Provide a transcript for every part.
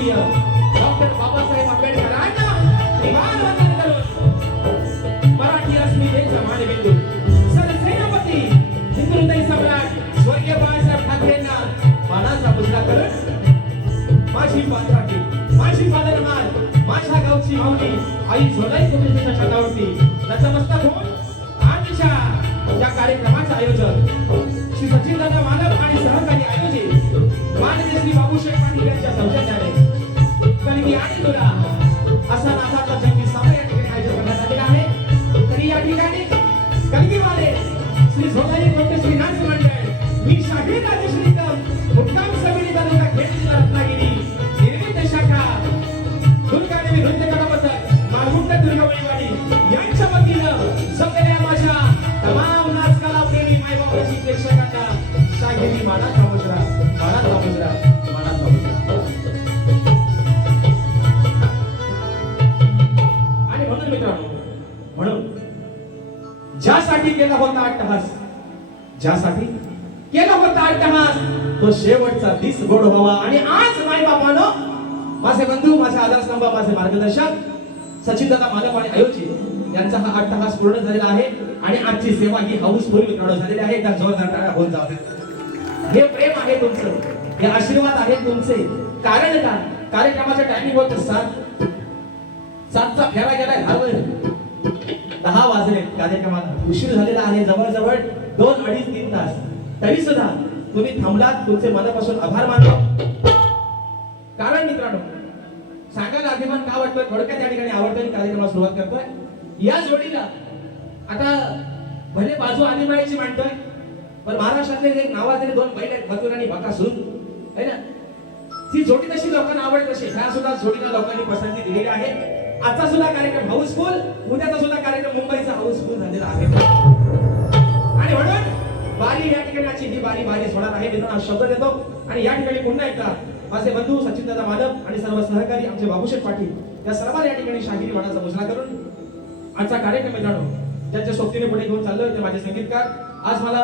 सूर्य डॉक्टर बाबासाहेब आंबेडकरांना निवार वंदन करून मराठी अस्मितेचा मानबिंदू सरसेनापती हिंदुहृदय सम्राट स्वर्गीय बाळासाहेब ठाकरेंना मानाचा मुजरा करून माझी पात्राटी माझी फादरमाल माझ्या गावची माऊली आई झोलाई कुटुंबाच्या छतावरती नतमस्तक होऊन आजच्या या कार्यक्रमाचं आयोजन श्री सचिनदादा मालक आणि सहकारी आयोजित माननीय श्री बाबूशेठ पाटील यांच्या सौजन्याने कलगी आणि तुला असा नाथाचा जंगी सामना या ठिकाणी आयोजित करण्यात आलेला आहे. तरी या ठिकाणी कलगीवाले श्री झोलाई कोटेश्वरी नाट्य मंडळ मी शाहीर राजश्रीकम मुक्काम समिती तालुका खेड जिल्हा रत्नागिरी निर्मित शाखा दुर्गादेवी नृत्य कला पथक मालमुंड दुर्गावळीवाडी यांच्या वतीनं सगळ्या माझ्या तमाम नाचकला प्रेमी मायबापाची प्रेक्षकांना शाहिरी मानाचा मुजरा मानाचा मुजरा मानाचा मुजरा. आणि म्हणून मित्रांनो म्हणून ज्यासाठी केला होता अट्टहास ज्यासाठी केला होता अट्टहास तो शेवटचा दिस गोड व्हावा आणि आज मायबापानं माझे बंधू माझे आधारस्तंभ माझे मार्गदर्शक सचिनदादा मालक आणि आयोजित यांचा हा अट्टहास पूर्ण झालेला आहे आणि आजची सेवा ही हाऊसफुल मित्रांनो झालेली आहे. एकदा जोरदार टाळ्या होऊन जाऊ द्या. हे प्रेम आहे तुमचं हे आशीर्वाद आहेत तुमचे. कारण का कार्यक्रमाचा टायमिंग होत 7चा फेरा गेलाय धारवर 10 वाजले कार्यक्रमाला उशीर झालेला आहे जवळजवळ 2-2.5-3 तास. तरी सुद्धा तुम्ही थांबलात तुमचे मनापासून आभार मानतो. कारण मित्रांनो सांगायला अभिमान का वाटतोय थोडक्यात या ठिकाणी आवडत्या कार्यक्रमाला सुरुवात करतोय. या जोडीला आता भले बाजू आदिमाईची मांडतोय पण महाराष्ट्रातले एक नावाजलेले 2 बैल आहेत मथुर आणि बकासूर है ना. ती जोडी तशी लोकांना आवडत असे ह्या सुद्धा जोडीला लोकांनी पसंती दिलेली आहे. आजचा सुद्धा कार्यक्रम हाऊसफुल उद्याचा सुद्धा कार्यक्रम मुंबईचा हाऊसफुल झालेला आहे. आणि म्हणून बारी या ठिकाणी आजची ही बारी होणार आहे मित्रांनो हा शब्द देतो. आणि या ठिकाणी पुन्हा एकदा माझे बंधू सचिनदादा मालक आणि सर्व सहकारी आमचे बाबूशेठ पाटील या सर्वांना या ठिकाणी शाहिरी मानाचा मुजरा करून आजचा कार्यक्रम मित्रांनो ज्यांच्या सोबतीने पुढे घेऊन चाललोय ते माझे संगीतकार. आज मला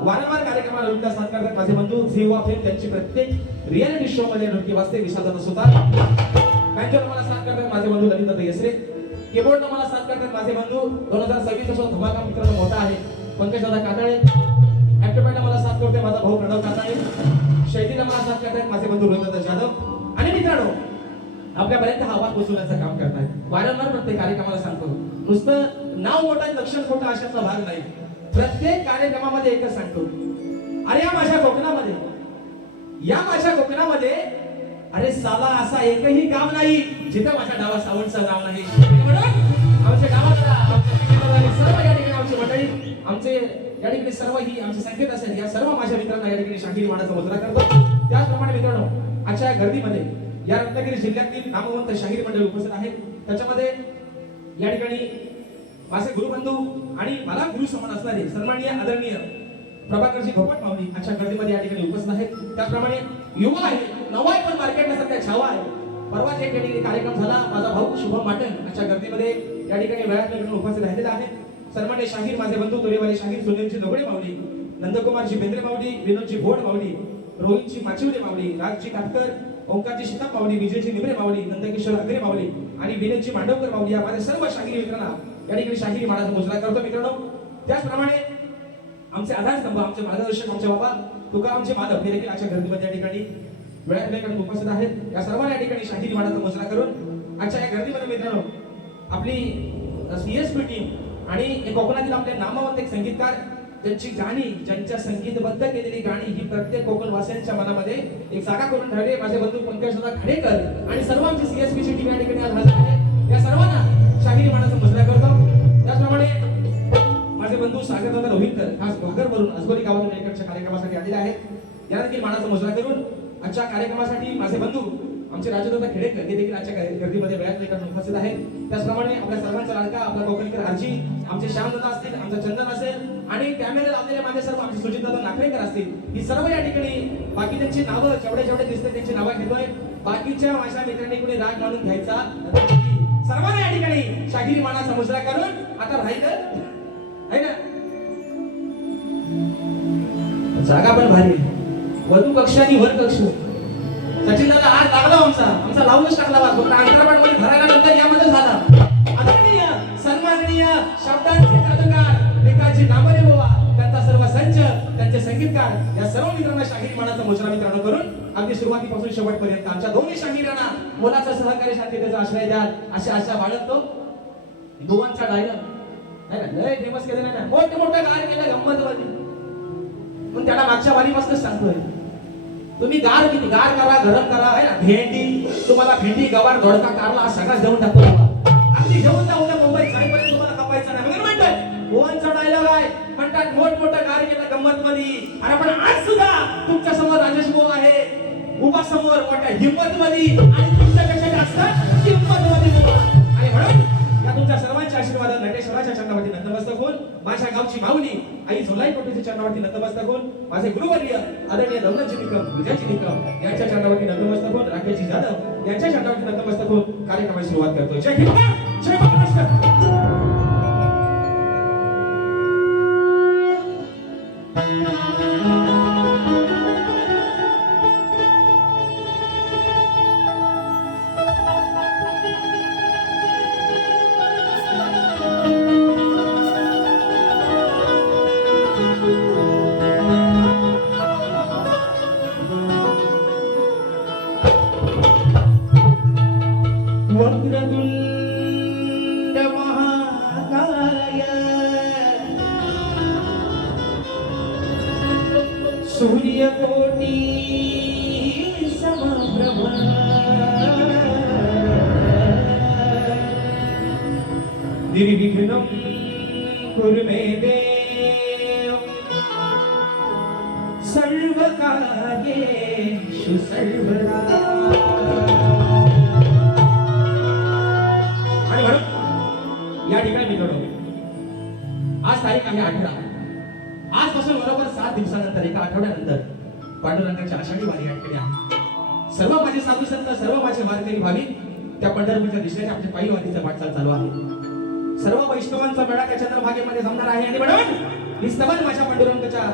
वारंवार कार्यक्रमाला नृत्य साथ करतात माझे बंधू झीवा फेम त्यांची प्रत्येक रियालिटी शो मध्ये नृत्य वाजते विशालदादा सुतार. बँजोला मला साथ करतात माझे बंधू ललितदादा येसरे. कीबोर्डला मला साथ करतात माझे बंधू 2026 चा धमाका मित्रांनो मोठा आहे पंकजदादा काटाळे. ऍक्टिव्हला मला साथ करतोय माझा भाऊ प्रणव काटाळे. शैलीला मला साथ करतात माझे बंधू रोहितदादा जाधव. आणि मित्रांनो आपल्यापर्यंत हा आवाज पोहोचवण्याचं काम करतायत. वारंवार प्रत्येक कार्यक्रमाला सांगतो नुसतं नाव मोठं लक्षण खोटं अशाचा भाग नाही. प्रत्येक कार्यक्रमामध्ये एकच सांगतो अरे या माझ्या कोकणामध्ये अरे साला असा एकही गाव नाही जिथे माझ्या डावा सावंतचं नाव नाही. म्हणून आमच्या गावाला आमच्या सर्व या ठिकाणी आमची मंडळी आमचे या ठिकाणी सर्व ही आमचे संकेत असेल या सर्व माझ्या मित्रांना या ठिकाणी शाहिरी मानाचा मुजरा करतो. त्याचप्रमाणे मित्रांनो आजच्या गर्दीमध्ये या रत्नागिरी जिल्ह्यातील नामवंत शाहीर मंडळी उपस्थित आहेत. त्याच्यामध्ये या ठिकाणी माझे गुरुबंधू आणि मला गुरु समान असणारे सन्माननीय आदरणीय प्रभाकरजी घोपट माऊली आजच्या गर्दीमध्ये या ठिकाणी उपस्थित आहेत. त्याचप्रमाणे युवा आहे नवा आहे पण मार्केटला सध्या छावा आहे. परवाच एक ठिकाणी कार्यक्रम झाला माझा भाऊ शुभम माटन आजच्या गर्दीमध्ये या ठिकाणी वेळात उपस्थित राहिलेला आहे. सन्माननीय शाहीर माझे बंधू तोरेवाले शाहीर सुनीलजी लोगडे माऊली नंदकुमारजी बेंद्रे माऊली विनोदजी भोड माऊली रोहितजी माचिवले माऊली राजजी काटकर ओंकारजी शिताप माऊली विजयजी निमरे माऊली नंदकिशोर अग्रे माऊली आणि विनोदजी मांडवकर माऊली या माझ्या सर्व शाहिरी मित्रांना या ठिकाणी शाहिरी मानाचा मुजरा करतो मित्रांनो. त्याचप्रमाणे आमचे आधारस्तंभ आमचे मार्गदर्शक आमचे बाबा तुकारामजी माधव हे देखील आजच्या गर्दीमध्ये या ठिकाणी वेळात उपस्थित आहेत. या सर्वांना या ठिकाणी शाहिरी मानाचा मुजरा करून आजच्या या गर्दीमध्ये मित्रांनो आपली सीएसपी टीम आणि कोकणातील आपले नामवंत एक संगीतकार त्यांची गाणी ज्यांच्या संगीतबद्ध केलेली गाणी ही प्रत्येक कोकणवासियांच्या मनामध्ये एक जागा करून ठेवली. माझे बंधू पंकजदादा खाडेकर आणि सर्व आमची सीएसपीची टीम या ठिकाणी आज हजर आहे. या सर्वांना शाहिरी मानाचा मुजरा करतो. त्याचप्रमाणे माझे बंधू सागरदादा रोहितकर खास भागरवरून अजगोरी गावातून इकडच्या कार्यक्रमासाठी आलेले आहेत. या देखील मानाचा मुजरा करून आजच्या कार्यक्रमासाठी माझे बंधू आमचे राजदादा खेडेकर हे देखील आजच्या गर्दीमध्ये वेळात उपस्थित आहेत. त्याचप्रमाणे आपल्या सर्वांचा लाडका आपला कोकणकर आरजी आमचे श्यामदादा असतील आमचा चंदन असेल आणि कॅमेरा लावलेले माझे सर्व आमचे सुजितदादा नाकरेकर असतील ही सर्व या ठिकाणी बाकी त्यांची नावं जेवढे दिसते त्यांची नावं घेतोय. बाकीच्या माझ्या मित्रांनी कोणी राग मानून घ्यायचा सर्वांना या ठिकाणी शाहिरी मानाचा मुजरा करून आता राहिलं आहे ना जागा पण भारी वधू कक्ष आणि वर कक्ष सचिन दादा आज लागला आमचा लावूनच टाकला वाज फक्त अंतरपाठमध्ये भरायला नंतर यामध्ये झाला. आदरणीय सन्माननीय शब्दांचे जादूगार विकासजी नामरे बाबा, त्यांचा सर्व संच, त्यांचे संगीतकार या सर्व मित्रांना शाहिरी मानाचा मुजरा मित्रांनो करून अगदी सुरुवातीपासून शेवटपर्यंत आमच्या दोन्ही शाहिरांना मोलाचा सहकार्य शांततेचा आश्रय द्याल अशी आशा बाळगतो. दोघांचा डायलॉग नाही ना लय फेमस केलं नाही ना, मोठं गार केलं गंमतवादी. पण त्याला मागच्या वारीपासूनच सांगतोय तुम्ही गार किती गार करा गरम करा आहे ना. भेंडी तुम्हाला भेंडी गवार दोडका कारला सगळं देऊन टाकतो अगदी घेऊन जाऊ उद्या मुंबईत जाईपर्यंत तुम्हाला कपायचं नाही म्हणून म्हणतोय. ओवांचा डायलॉग आहे म्हणतात मोठं गार केलं गंमत मध्ये. आणि आपण आज सुद्धा तुमच्या समोर राजेश भाऊ आहे उभा समोर मोठ्या हिंमत मध्ये आणि तुमच्यापेक्षा जास्त किंमत मध्ये उभा. आणि म्हणून या तुमच्या सर्वांच्या आशीर्वादात नटेश्वराच्या चरणावरती नतमस्तक होऊन माझ्या गावची माऊली आई झोलाई कोटीच्या चरणावरती नतमस्तक होऊन माझे गुरुवर्य आदरणीय लवणजी निकम विजयजी निकम यांच्या चरणावरती नतमस्तक होऊन राकेशजी जाधव यांच्या चरणावरती नतमस्तक होऊन कार्यक्रमाची सुरुवात करतो. जय हिंद जय महाराष्ट्र. वक्रतुंड महाकाय सूर्यकोटी समप्रभ निर्विघ्नं कुरु मे देव सर्वकार्येषु सर्वदा. या ठिकाणी मित्रांनो आज तारीख आहे 18. आजपासून बरोबर 7 दिवसानंतर एका आठवड्यानंतर पांडुरंगाची आषाढी वारी या ठिकाणी आहे. सर्व माझे साधू संत सर्व माझे वारकरी भाविक त्या पंढरपूरच्या दिशेने आपल्या पायी वारीचा वाटचाल चालू आहे. सर्व वैष्णवांचा मेळा त्या चंद्रभागेमध्ये जमणार आहे आणि म्हणून मी स्तवन माझ्या पांडुरंगाच्या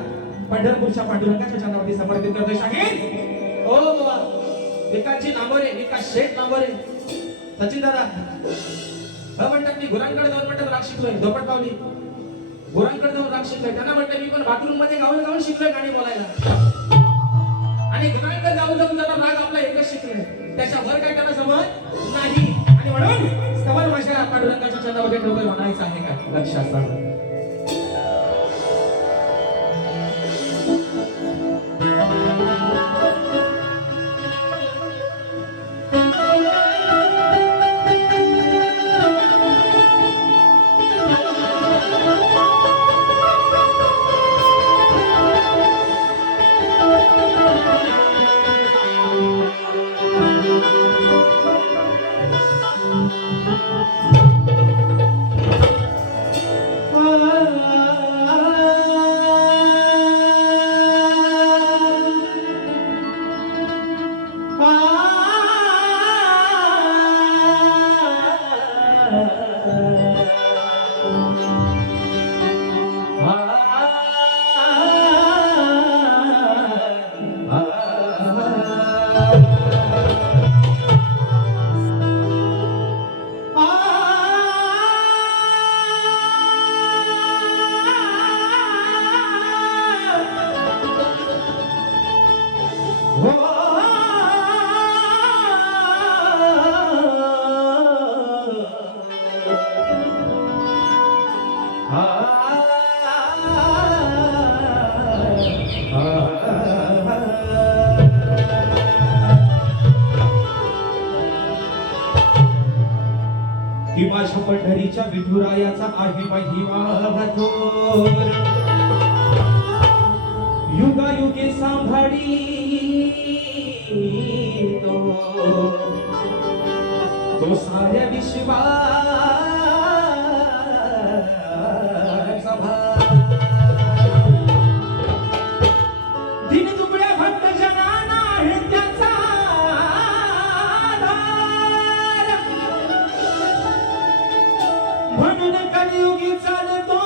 पंढरपूरच्या पांडुरंगाच्या चरणावरती समर्पित करतोय. शाहीर ओ बाबा विकासजी नांगोरे विकास शेठ नांगोरे सचिन दादा म्हणतात मी गुरांकडे जाऊन म्हणतात राग शिकलोय झोपट पावली गुरांकडे जाऊन राग शिकलोय. त्यांना म्हटलं मी पण बाथरूम मध्ये गाऊन शिकलोय गाणी बोलायला आणि गुरांकडे जाऊन जरा राग आपला एकच शिकलोय त्याच्यावर काय त्यांना समज नाही. आणि म्हणून स्तवन माझ्या पांडुरंगाच्या चरणावरती ठेवतोय म्हणायचं आहे काय लक्षात सांगा. की माझ्या पंढरीच्या विठुरायाचा आहे महिमा थोर युगायुगे सांभाळी तो साऱ्या विश्वाचा भार दिन दुबळ्या भक्त जनाना आहे त्याचा आधार म्हणून कलियुगी चालतो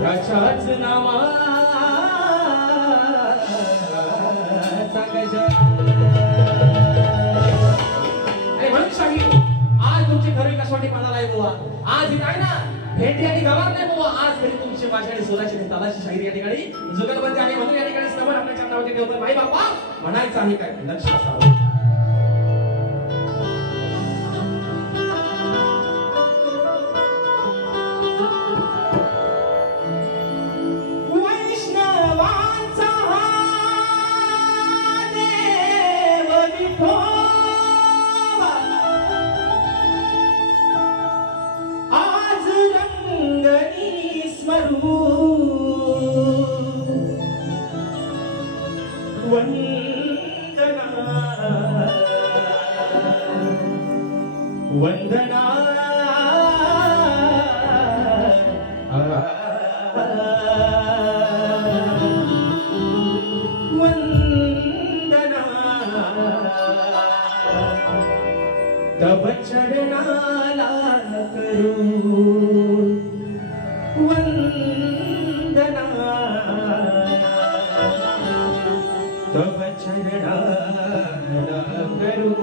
त्याच्याच नामा अरे म्हणून सांगितलं आज तुमची खरी कसोटी पणाला आहे बुवा. आज इथे आहे ना भेंडी आणि गवार नाही बुवा. आज घरी तुमची माझी आणि सोलाची आणि तालाची शाहिरी या ठिकाणी जुगलबंदी आहे म्हणून या ठिकाणी श्रवण आपल्या चरणावरती ठेवतो. भाई बाबा म्हणायचं आहे काय लक्ष असावं. वैष्णवांचा हा देव विठोबा आज रंगनी स्मरू वंदना वंदना वंदना तब चरणाला करू वंदना तब चरणाला करू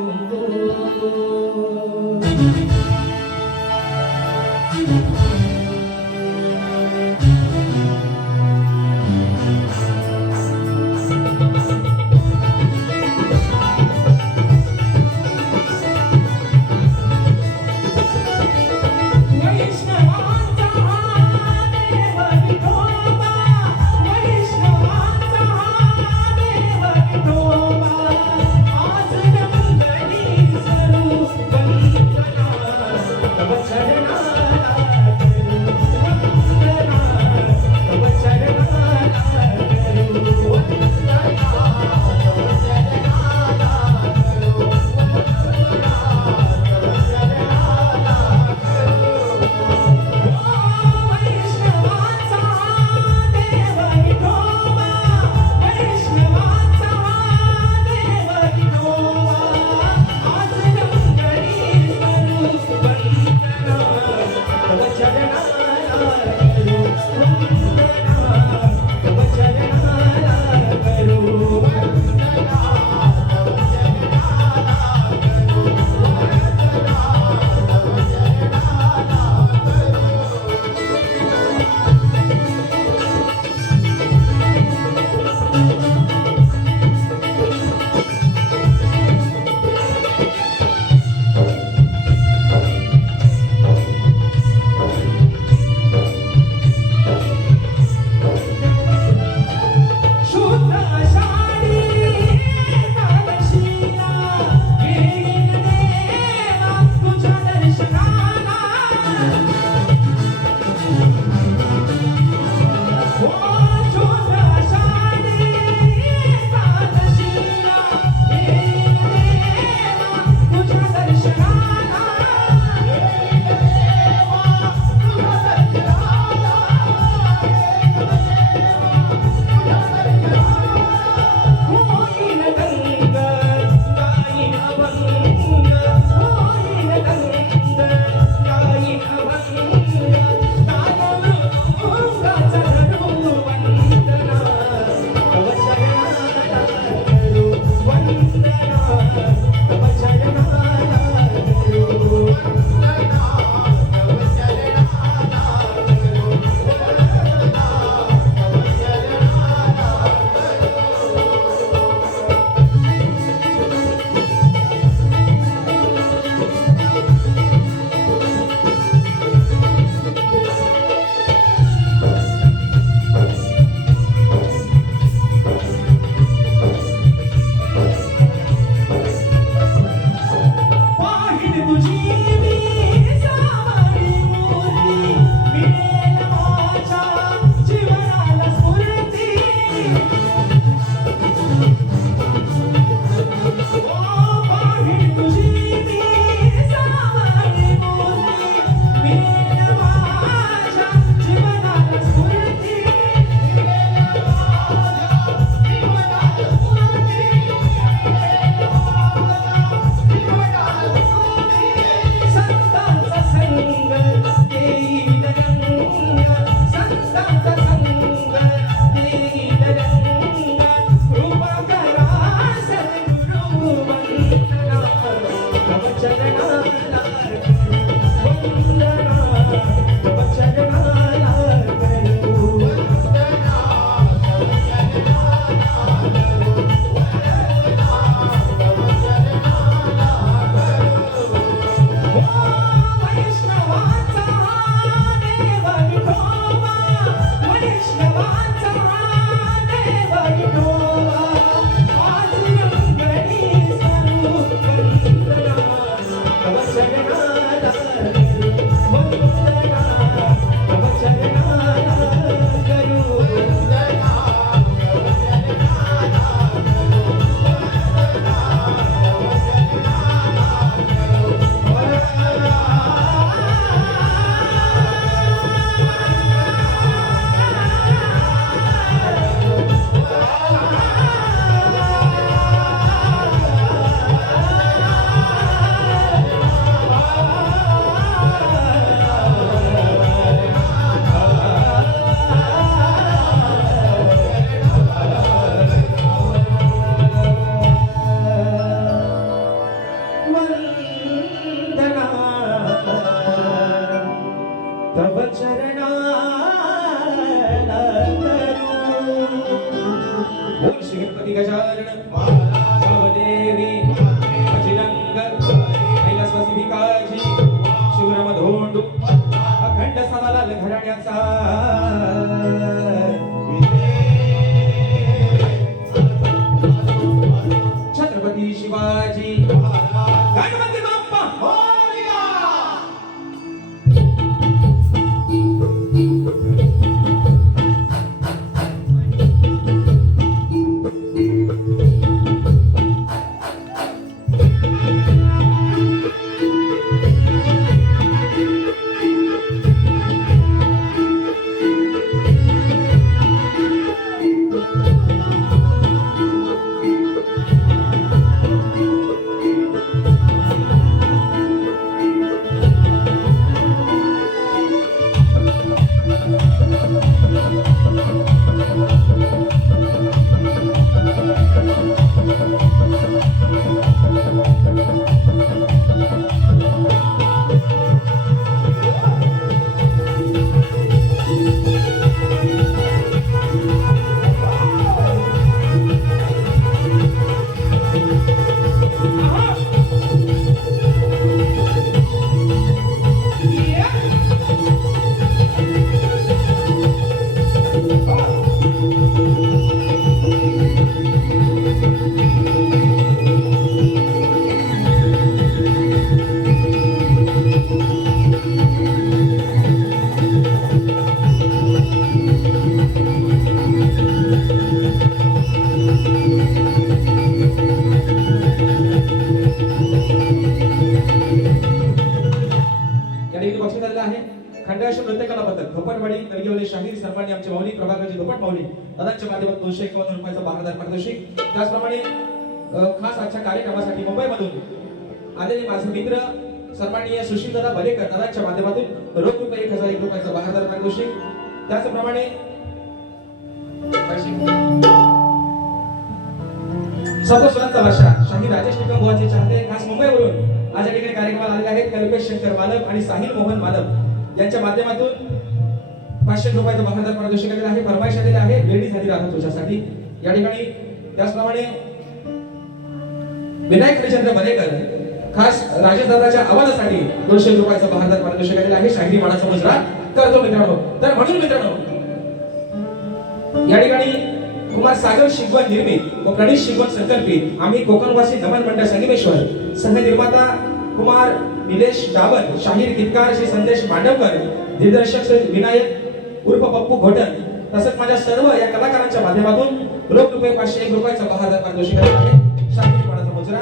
ओम श्री गणपती गजानन महाराज देवी अजिलंग कैलासवासी भिकाजी शिवराम धोंडू अखंड सालालाल घराण्याचा छत्रपती शिवाजी गणपती बाप्पा मोरया. खंडाश नृत्य कला पथक धोपटवाडी नरगिवले शाहीर सन्मान्य आमचे माऊली प्रभाकरजी धोपट माऊली दादांच्या माध्यमातून 251 रुपयाचा बहारदार पारितोषिक. त्याचप्रमाणे खास आजच्या कार्यक्रमासाठी मुंबईमधून आलेले माझे मित्र सन्माननीय सुशील दादा बलेकर दादांच्या माध्यमातून रोख रुपये 1001 रुपयाचा बहारदार पारितोषिक. त्याचप्रमाणे सप्तस्वरांचा बादशाह शाहीर राजेश निकम बुवाचे चाहते खास मुंबईवरून आज या ठिकाणी कार्यक्रमाला आलेले आहेत. कल्पेश शंकर मालव आणि साहिल मोहन मालव यांच्या माध्यमातून 500 रुपयाचा बहारदार पारितोषिक आलेला आहे. फरमाईश आलेली आहे लेडीज हॅदी राहत तुझ्यासाठी या ठिकाणी. त्याचप्रमाणे विनायक हरिचंद्र बलेकर खास राजेश दादाच्या आवाजासाठी 200 रुपयाचा बहारदार पारितोषिक आलेला आहे. शाहिरी मानाचा मुजरा करतो मित्रांनो. तर म्हणून मित्रांनो या ठिकाणी कुमार सागर शिगवण निर्मित व प्रणीत शिगवण संकल्पित आम्ही कोकणवासी नमन मंडळ संगमेश्वर सहनिर्माता कुमार निलेश डाबर, शाहीर गीतकार श्री संदेश मांडवकर, दिग्दर्शक श्री विनायक उर्फ पप्पू घोटन तसंच माझ्या सर्व या कलाकारांच्या माध्यमातून रोख रुपये 501 रुपयाचा बहारदार पारितोषिक आहे. शाहीर मानाचा मुजरा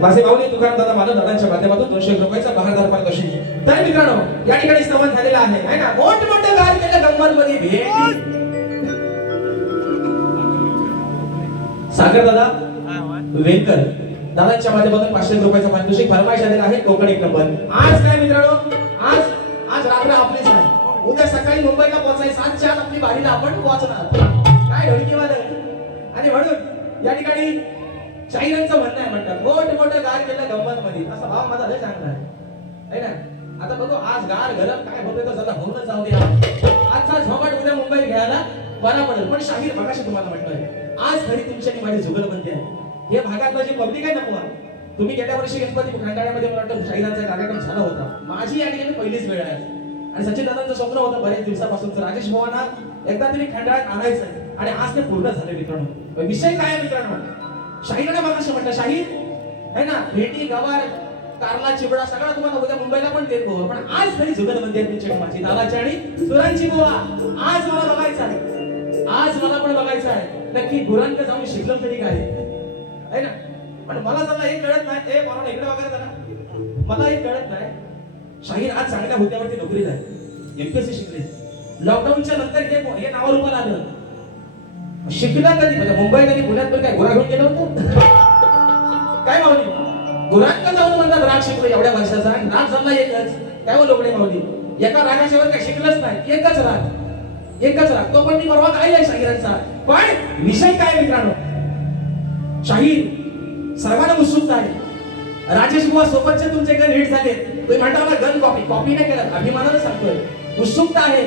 माझे माऊली तुकाराम दादा मानव दादांच्या माध्यमातून 200 रुपयाचा बहारदार पारितोषिक. तर मित्रांनो या ठिकाणी संवाद झालेला आहे ना. मोठमोठे कार्यक्रम गंमतमध्ये भेट सागर दादा वेंकर दादांच्या माध्यमातून 500 रुपयाचा पारितोषिक. फरमाईश आलेला आहे कोकण एक नंबर. आज काय मित्रांनो आज रात्र आपलीच आहे. उद्या सकाळी मुंबईला पोहोचायचं. 7च्या आत आपली बारीला आपण पोहोचणार. काय ढोलकी वादन. आणि म्हणून या ठिकाणी शाहिरांचं म्हणणं आहे म्हणतात मोठे गार केलं गंमत मध्ये. असा भाव माझा लय चांगला आहे ना. आता बघू आज गार गरम काय होतंय तर सगळं होऊनच जाऊ दे. आजचा झोपाट उद्या मुंबईत घ्यायला बरा पडेल. पण शाहीर बघाशी तुम्हाला म्हटलंय आज खरी तुमची आणि माझी जुगलबंदी आहे. हे भागातलं जे पब्लिक आहे नको तुम्ही गेल्या वर्षी गणपती खंडाळ्यामध्ये मला वाटतं शाहिरांचा कार्यक्रम झाला होता. माझी या ठिकाणी पहिलीच वेळ आहे. आणि सचिन दादांचं स्वप्न होतं बरेच दिवसापासून राजेश भवाना एकदा तरी खंडाळ्यात आणायचं आणि आज ते पूर्ण झाले मित्रांनो. विषय काय आहे मित्रांनो शाहिराने बघाशी म्हटलं शाहीर है ना भेटी गवार कारला चिबडा सगळा तुम्हाला उद्या मुंबईला पण देत भाऊ. पण आज खरी जुगलबंदी आहे तुमची माझी दादाची आणि सुरांची बुवा. आज मला बघायचं आहे. आज मला पण बघायचं आहे नक्की गुरांक जाऊन शिकलं तरी काय है ना. पण मला जरा हे कळत नाही. ए मला इकडे वगैरे जरा मला हे कळत नाही. शाहीर आज चांगल्या हुद्द्यावरती नोकरीला आहे. एमपीएससी शिकले. लॉकडाऊनच्या नंतर हे नावारूपाला आलं. शिकला कधी म्हणजे मुंबईत आणि पुण्यात पण काय गुरा घेऊन गेलो होतो काय माऊली. गुरांक जाऊन म्हणतात राग शिकलो एवढ्या वर्षाचा. राग झाला एकच काय हो लोकडे माऊली. एका रागाशिवाय काय शिकलंच नाही. एकच राग तो पण मी परवा काय आहे शाहिरांचा. पण विषय काय मित्रांनो शाहीर सर्वांना उत्सुकता आहे. राजेश बुवा सोबतचे तुमचे गण हिट झाले. तुम्ही म्हणता मला गन कॉपी नाही केलं अभिमानाने सांगतोय. उत्सुकता आहे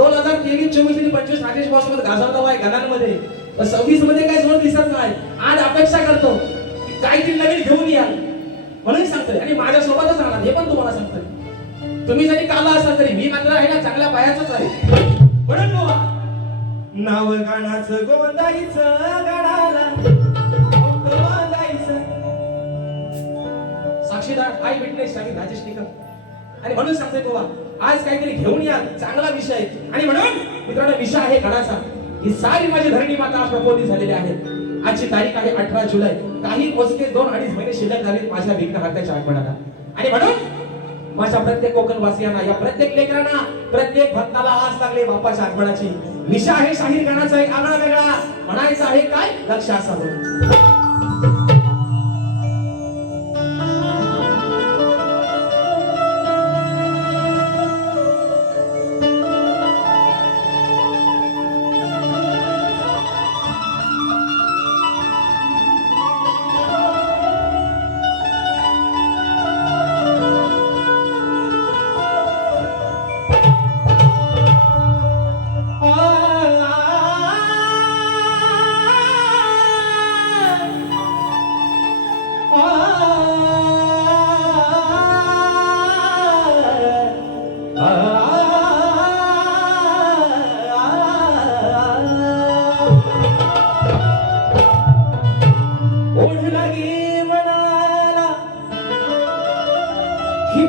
2023-24 आणि 25 राजेश भाऊसोबत गाजवला आहे गाण्यांमध्ये, 26 मध्ये काय जोर दिसत नाही. आज अपेक्षा करतो की काहीतरी नवीन घेऊन या म्हणून सांगतोय, आणि माझ्या सोबतच राहणार हे पण तुम्हाला सांगतोय. तुम्ही जरी काला असाल तरी मी मात्र आहे ना चांगल्या पायाचंच आहे. म्हणून गोवा नाव गाण्याचं गोंदाईचं गाडाला गोंदाईचं साक्षीदार आय विटनेस सांगितलं राजेश टिकम. आणि म्हणून सांगतोय गोवा आज काहीतरी घेऊन या चांगला विषय. आणि म्हणून मित्रांनो विषय आहे गडाचा. ही सारी माझी धरणी माता आज प्रबोधित झालेली आहे. आजची तारीख आहे 18 जुलै. काही मोजके 2-2.5 महिने शिल्लक झाले माझ्या विघ्नहर्त्याच्या आगमनाला. आणि म्हणून माझ्या प्रत्येक कोकणवासियांना, या प्रत्येक लेकरांना, प्रत्येक भक्ताला आस लागले बाप्पाच्या आगमनाची. विषय आहे शाहीर गाण्याचा एक आगळा वेगळा. म्हणायचं आहे काय लक्ष असावं.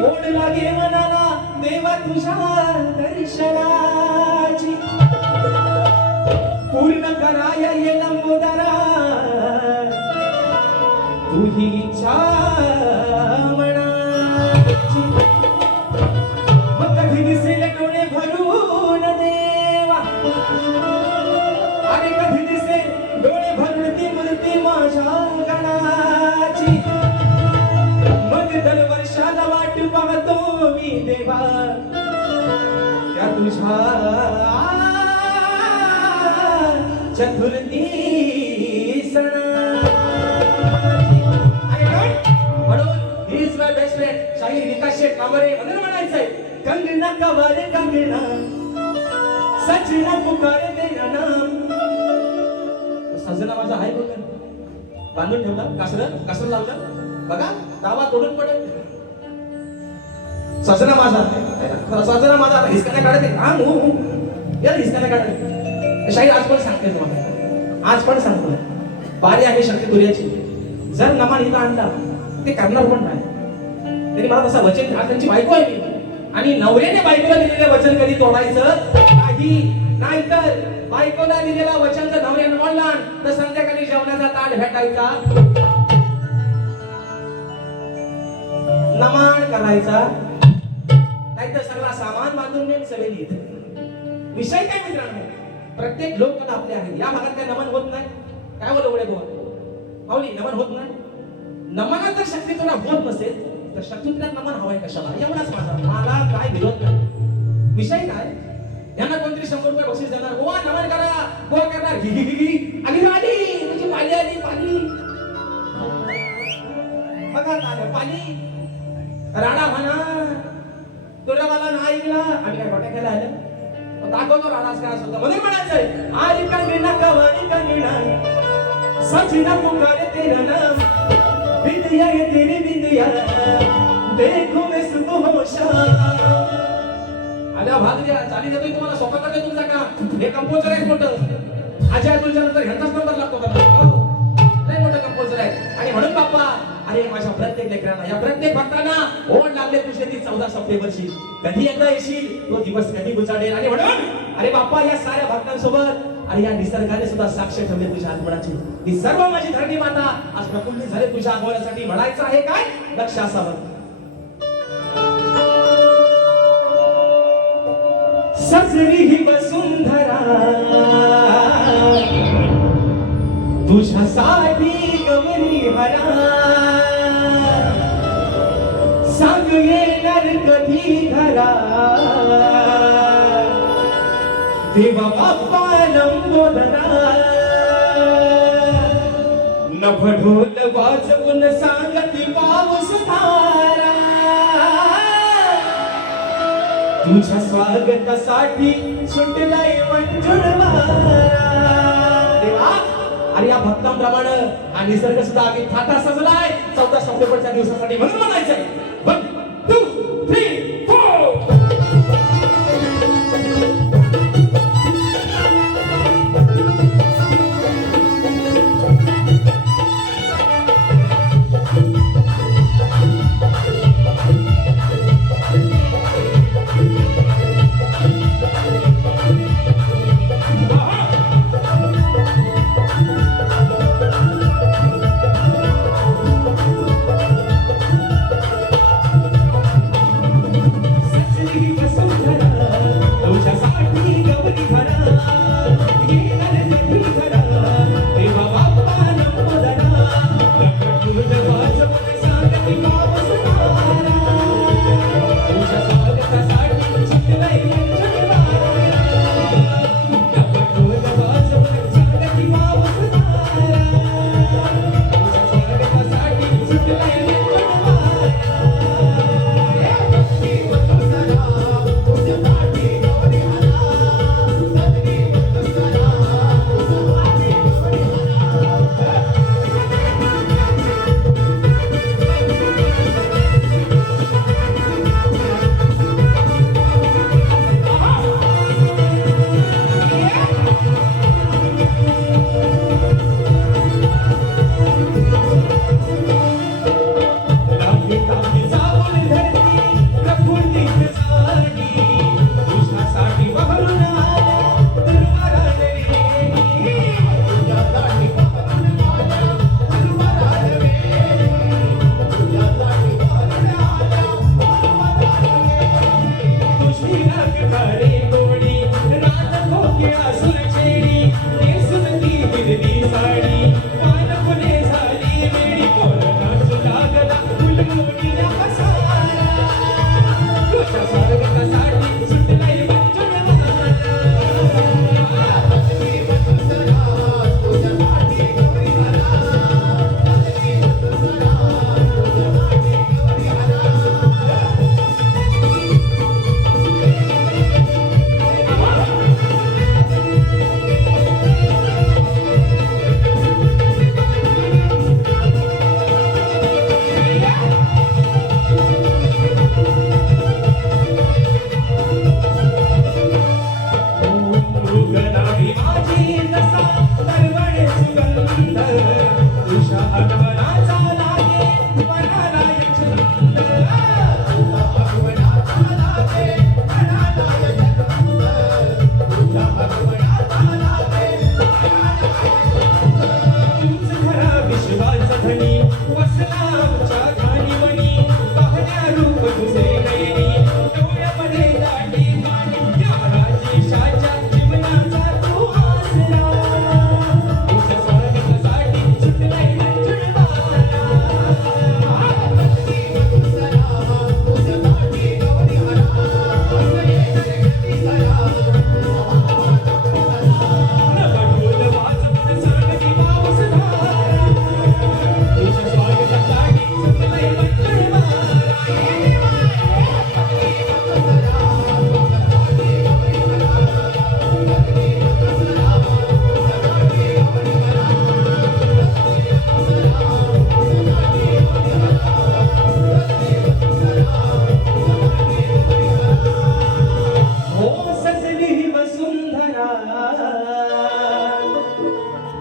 ओढ लागे मनाला देवा तुझ्या दर्शनाची, पूर्ण कराय ये लंबोदरा तुझी इच्छा मनाची. मग कधी दिसेल डोळे भरून देवा, अरे कधी दिसेल डोळे भरून ती मूर्ती माझ्या गणाची. मग दरवर्षाला वाट पाहतो मी देवा त्या तुझ्या चतुर्थी सणाची. म्हणून he is my best friend शाहीर विकास शेठ कांबरे. म्हणून म्हणायचंय कंगना कवारे कंगना सजना पुकारे तेरा नाम. सजना माझा आहे बघा, बांधून ठेवला कासर लावलं बघा, दावा तोडून पडेल. सजना माझा हिसकाने काढते. हा याला हिसकाने काढते. शाहीर आज पण सांगते तुम्हाला, आज पण सांगतो बारी आहे शक्ती तुर्याची. जर नमान हिला आणला ते करणार पण नाही. त्यांनी मला तसा वचन, आज त्यांची बायको आहे मी, आणि नवऱ्याने बायकोला दिलेलं वचन कधी तोडायचं नाही. नाहीतर बायकोला दिलेला वचन जर नवऱ्याने मोडला तर संध्याकाळी जेवणाचा ताट भेटायचा, नमान करायचा, नाहीतर सगळा सामान बांधून नेम सवेली. विषय काय मित्रांनो, प्रत्येक लोक आपले आहेत. या भागात काय नमन होत नाही? काय बोल एवढे गोवा पावली नमन होत नाही. नमनात जर शक्ती तुला होत नसेल तर शत्रूला नमन हवाय कशाला? एवढाच माझा, मला काय विरोध नाही. विषय काय, यांना कोणतरी 100 रुपये बक्षीस देणार, गोवा नमन करा, गोवा करणार, घी घी घी आली आली म्हणजे पाणी आली पाणी बघा ना पाणी राणा म्हणा तुला मला नाही ऐकला. आणि काय मोठ्या केला आलं दाखवतो राणाच काय असं. म्हणून म्हणायचंय आली कंगना कवारी कंगना सजना पुकारे तेरा नाम, बिंदिया ये तेरी बिंदिया देखो मैं सुबह होशा. आल्या भाग द्या चाली देतोय तुम्हाला, सोपा करतोय तुमचा काम. हे कंपोजर आहे मोठं, अजय अतुलच्या नंतर ह्यांचाच नंबर लागतो का? लय मोठं कंपोजर आहे. आणि म्हणून बाप्पा अरे माझ्या प्रत्येक लेकरांना, या प्रत्येक भक्तांना ओढ लागले तुझे ती 14 सप्टेंबरची. कधी एकदा येशील तो दिवस कधी गुजारेल. आणि म्हणून अरे बाप्पा या साऱ्या भक्तांसोबत अरे या निसर्गाने सुद्धा साक्ष ठेवले तुझ्या आगमनाची. ही सर्व माझी धरणी माता आज प्रफुल्लित झाले तुझ्या आगमनासाठी. म्हणायचं आहे काय लक्ष असावं. सजरी ही वसुंधरा तुझ्यासाठी गमरी हरा, सांग येणार कधी घरा देवा बाप्पा लंबोदरा. नभ ढोल वाजवून सांगती पाऊस धारा तुझ्या स्वागतासाठी सुटलाय मंजूर वारा. देवा, आणि या भक्तांप्रमाणे हा निसर्ग सुद्धा आम्ही थाटा सजलाय 14 सप्टेंबरच्या दिवसासाठी म्हणून म्हणायचंय 1 2 3 4.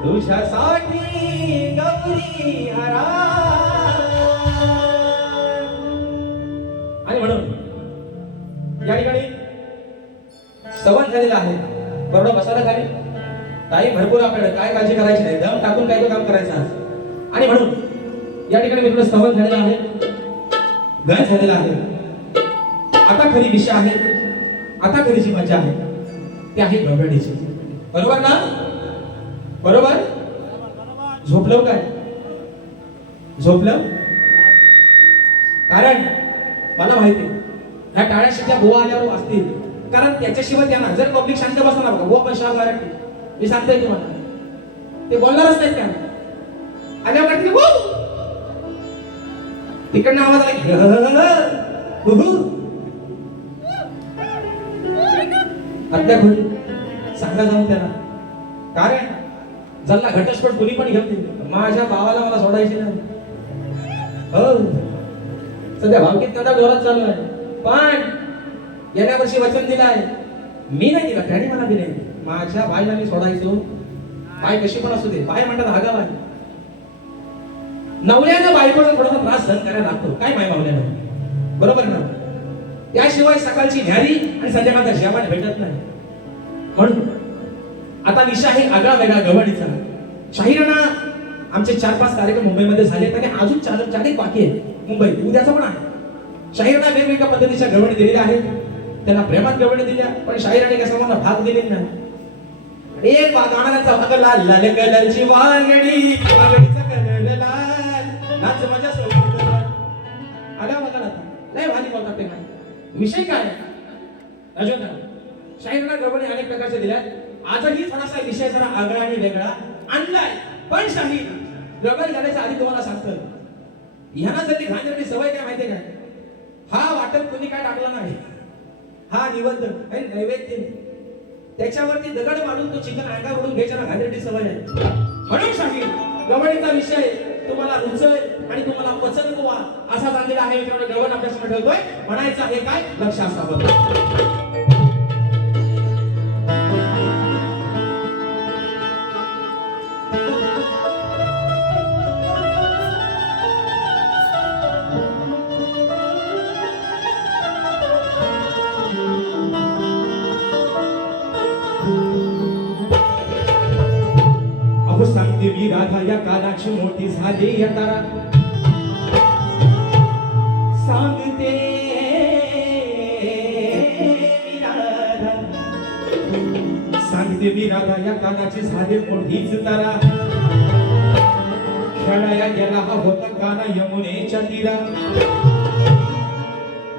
तुझ्यासाठी गौरी हरा. आणि म्हणून या ठिकाणी सवण झालेला आहे. बरोबर, बसायला खाली काही भरपूर आपल्याला काय काळजी करायची नाही, दम टाकून काय काम करायचं आज. आणि म्हणून या ठिकाणी मित्र सवण झालेला आहे, गण झालेला आहे. आता खरी दिशा आहे, आता खरी जी मजा आहे ती आहे गवडणीची. बरोबर ना? बरोबर. झोपलं काय? झोपलं? कारण मला माहिती ह्या टाळ्या शिट्या बुवा आल्यावर असतील, कारण त्याच्याशिवाय त्यांना जर पब्लिक शांत बसणार बघा, बुवा पण शांत वाटते. मी सांगतोय तुम्हाला ते बोलणारच नाही. त्यांना आल्यावर तिकडनं आवाज आला आतल्या खोली सांगा जाऊन त्याला. कारण जल्ला घटस्फोट कुणी पण घेतली, माझ्या भावाला मला सोडायचे नाही. हो सध्या भावकीत कदा जोरात चालू आहे, पण गेल्या वर्षी वचन दिलं आहे, मी नाही दिलं त्याने मला दिले, माझ्या बाईला मी सोडायचो. बाई कशी पण असू दे, बाई म्हणतात आगा बाई. नवऱ्यानं बायकोचा थोडासा त्रास सहन करायला लागतो, काय माय मावल्यानं, बरोबर ना. त्याशिवाय सकाळची न्यारी आणि संध्याकाळचा जेवण भेटत नाही. म्हणून आता विषय आहे आगळा वेगळा गवळीचा. शाहीराणा आमचे 4-5 कार्यक्रम मुंबईमध्ये झाले आणि अजून 4 बाकी आहेत मुंबई, उद्याचा पण आहे. शाहीराणा वेगवेगळ्या पद्धतीच्या गवळणी दिलेल्या आहेत, त्यांना प्रेमात गवळणी दिल्या, पण शाहीराने कसं मला भाग दिले नाही. एक गाण्याचा भाग लाल लाल कलरची वांगडी, वांगडीचा कलर लाल, नाच मजा सोबत आला बघा आता लय भारी बोलतात ते. काय विषय काय अजून शाहीराना गवळणी अनेक प्रकारचे दिल्यात. आजही थोडासा विषय जरा आगळा आणि वेगळा आणलाय, पण शाही गवळणी घालायच्या आधी तुम्हाला सांगतो, ह्यांना जर ती घाणेरडी सवय काय माहितीये काय, हा वाटत कोणी काय टाकला नाही, हा निवेदन नैवेद्य, त्याच्यावरती दगड मारून तो चिकन अंगावरून घ्यायच्या घाणेरडी सवय आहे. म्हणून शाही गवळीचा विषय तुम्हाला रुचेल आणि तुम्हाला पचन गोवा असा सांगितला आहे. मित्रांनो गवळ आपल्यासमोर ठेवतोय, म्हणायचं आहे काय, लक्ष असावं. सांगते मी राधा या कानाची मोठी झाली या तारा, सांगते मी राधा, सांगते मी राधा या कानाची झाली मोठीच तारा. खेळाया गेला हा होता काना यमुनेच्या तीरा,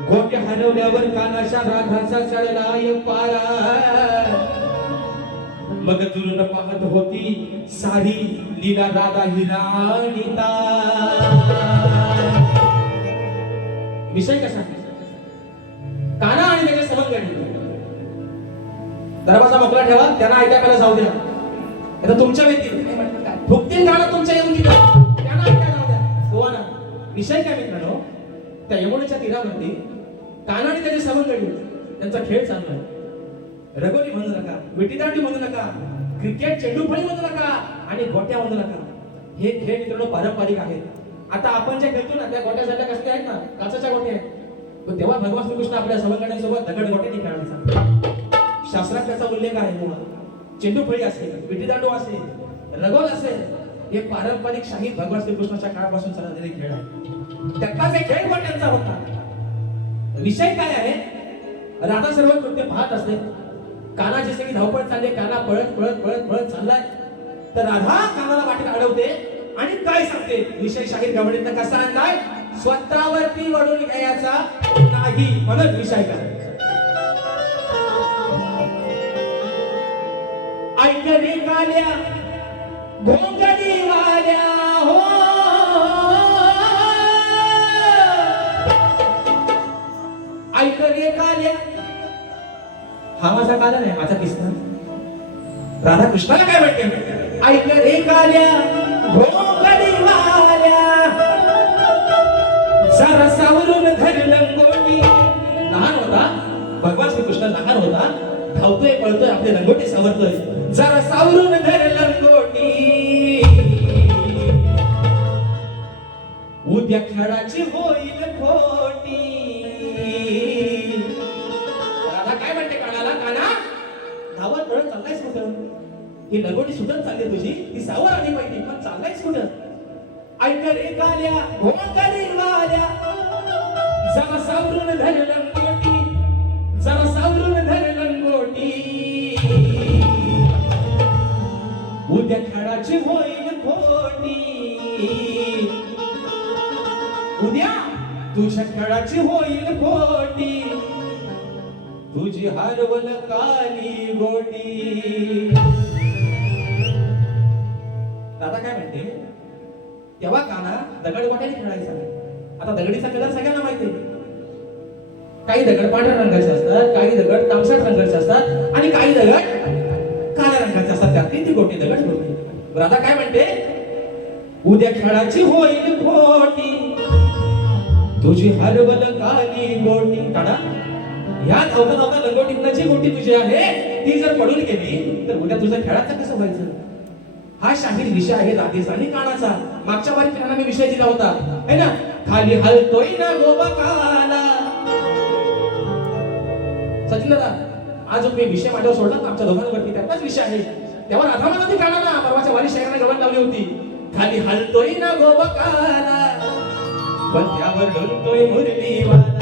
गोट्या हरवल्यावर कानाच्या राधाचा चढलाय पारा. मग दुरून पाहत होती सारी लीला राधा हिराणीता. विषय कसा, काना आणि त्याचे सवंगडी. दरवाजा मोकळा ठेवा, त्यांना ऐकायला जाऊ द्या. आता तुमच्या व्यक्ती फुकतील गाणं तुमच्या येऊन तिथं, त्यांना ऐकायला जाऊ द्या. हो ना. विषय काय मित्रांनो, त्या यमुनेच्या तीरावरती काना आणि त्याचे सवंगडी त्यांचा खेळ चालू आहे. रगोली म्हणू नका, विटीदांडी म्हणू नका, क्रिकेट चेंडूफळी म्हणू नका आणि गोट्या म्हणू नका. हे खेळ मित्रांनो पारंपरिक आहेत. आता आपण जे खेळतो ना त्या गोट्या सारख्या कसल्या आहेत ना, काचेच्या गोट्या आहेत. पण तेव्हा भगवान श्रीकृष्ण आपल्या सवंगड्यांसोबत दगड गोट्याने खेळायचा. शास्त्रात त्याचा उल्लेख आहे. चेंडूफळी असेल, विटीदांडू असेल, रगोल असेल, हे पारंपरिक शाही भगवान श्रीकृष्णाच्या काळापासून चाललेले खेळ आहेत. त्यातलाच एक खेळ गोट्यांचा होता. विषय काय आहे, राधा सर्व कृत्य पाहत असते. काना जसे की धावपळ चालले, काना पळत पळत पळत पळत चाललाय, तर राधा कानाला वाटेत अडवते आणि काय सांगते. विषय शाहीर गवळीतनं कसा आणलाय, स्वतःवरती वळून घ्यायचा नाही म्हणत विषय काय. ऐक रे काल्या घोंगडी वाल्या हो, ऐक रे काल्या. हा माझा काला नाही, माझा किस्सा. राधा कृष्णाला काय म्हणते, ऐक रे काल्या घोंगडी वाल्या, जरा सावरून धर लंगोटी. लहान होता भगवान श्रीकृष्ण, लहान होता, धावतोय पळतोय, आपले लंगोटी सावरतोय. जरा सावरून धर लंगोटी, उद्या खेळाची होईल खोटी. राधा काय म्हणते कानाला, काना धावत पळत चाललायस कुठं, ही लगोटी सुटत चालली तुझी, ती सावर आली पाहिजे, पण चाललायस कुठं. ऐक रे काल्या घोंगडी वाल्या, जरा सावरून धर लंगोटी, जरा सावरून धर लंगोटी, उद्या खेळाची होईल खोटी. उद्या तुझ्या खेळाची होईल खोटी, तुझी हरवल काली गोटी. दादा काय म्हणते, तेव्हा काना दगड गोट्याने खेळायचा. आता दगडीचा कलर सगळ्यांना माहिती आहे. काही दगड पांढऱ्या रंगाचे असतात, काही दगड तांबसट रंगाचे असतात आणि राधा काय म्हणते, उद्या खेळाची होईल खोटी, तुझी हरवल काली गोटी. काढा या धावता धावता लंगोटीतनं जी गोटी तुझी आहे ती जर पडून गेली तर उद्या तुझं खेळाचं कसं व्हायचं. हा शाहीर विषय आहे राधेचा आणि कानाचा. मागच्या वारी त्यांना मी विषय दिला होता है ना, खाली हलतोय ना गोबकाला. सचिन दादा आज मी विषय माझ्यावर सोडला आमच्या दोघांवरती, त्याचाच विषय आहे. तेव्हा राधा मला ती कानाला परवाच्या वारी शाहिराने गवत लावली होती. खाली हलतोय ना गोबकाला पण त्यावर डोलतोय मुरलीवाला.